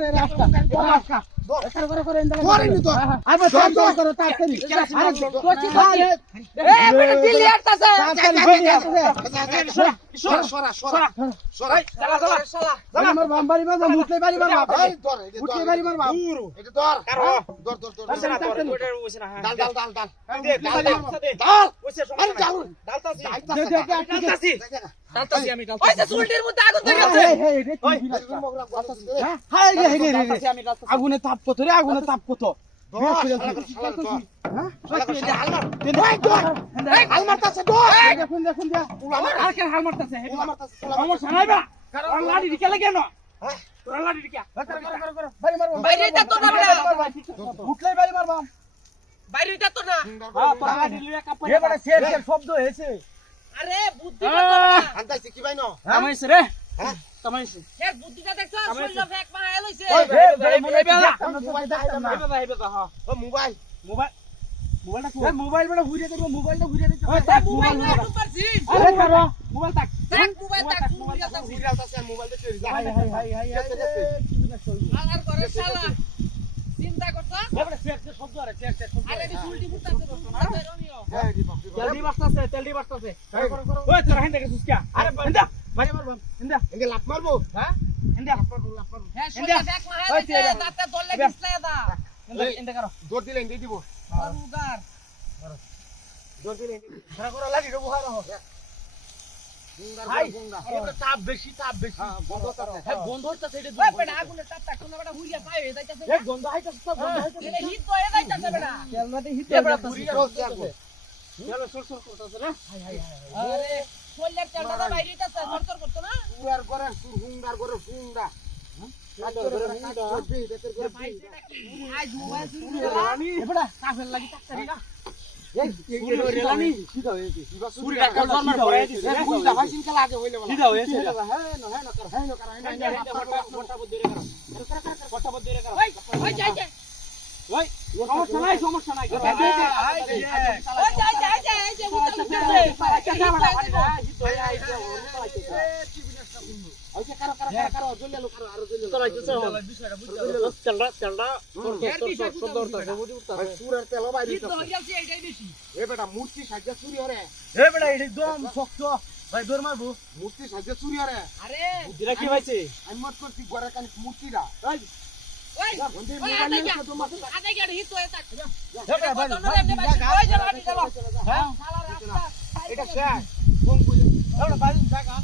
করে রাস্তা রাস্তা করে ইন্দা করে নি তো আরে চল করো তাড়াতাড়ি আরে কোচি এ বেটা দিল্লি আসছে সরা চালা আমার বাড়ি বাবা মুতলে বাড়ি বাবা এই ধর মুতলে বাড়ি বাবা এটা ধর ধর ডাল আরে যাও ডালতাছি আমি ওইসে চুলটির মধ্যে আগুন ধরে গেছে হাই রে আগুনে তাপ কত রে আগুনে তাপ কত শব্দ হয়েছে আরে বুদ্ধি কি ভাই না কামাইছে রে হ্যাঁ কামাইছে এর বুদ্ধিটা দেখছো শরীর ফেক মারা লইছে মোবাইল মোবাইল বড় ঘুরে দেব মোবাইলটা ঘুরে দিতে মোবাইল না একটু পারছি আরে কারো মোবাইল তাক দেখ মোবাইল তাক মোবাইল আর করে শালা চিন্তা করছ আরে দি উল্টি ফুটাছে রনিও তেলডি বাস্তাছে ওই তোরা হেন্দা গেছিস কি আরে হেন্দা ভাই মারবাম হেন্দা এঙ্গে লাভ মারবো হ্যাঁ হেন্দা হ্যাঁ শরীর ফেক মারা লইছে তাতে দলে দিছলে দা হেন্দা করো দৌড় দিলে দিয়ে দিব উগার দৌড় দিলে ধরা করা লাগি দেবো হারা এটা তাপ বেশি বন্ধ করতে হ্যাঁ বন্ধ হইতাছে এটা ওই বেটা আগুনের তাপটা কোন বেটা হুইয়া পায় হয়ে যাইতাছে এই গন্ধ হইতাছে সব গন্ধ হইতাছে এটা হিট হয়ে যাইতাছে বেটা তেলমাটি হিট এ বেটা ঘুরি যাচ্ছে চলো সর করতেছে না আরে শরীরের চালটা বাইরে যাইতাছে সরসর করতে না পুরার করে হুঙ্গার করে হুঙ্গা আই মোবাইল চুরি রানী এবড়া কাফের লাগি তাকতারি না রানী সিধা হয়েছে পুরিটা কলবার মার পড়ে দিছে বুঝলা ভাই সিনকা লাগে হইলে বলা সিধা হয়েছে হ্যাঁ না ফটা বদ করে ওই ওই যাই যাই ওই সমস্যা নাই ওই যাই যাই যে বুঝতে মূর্তি সাজা চুরি হরে বেটা একদম শক্ত ভাই দৌড় মারবো মূর্তি সাজা চুরি হরে আরে বুদ্ধিরা কি হইছে আমি মত করছি ঘরে কান মূর্তিটা ওই ওই আদে গাড়ি হিট হয়ে থাকে ওই যে রানি চলো হ্যাঁ সারা রাস্তা এটা শেষ কোন কইলে এবড়া বাড়ি জায়গা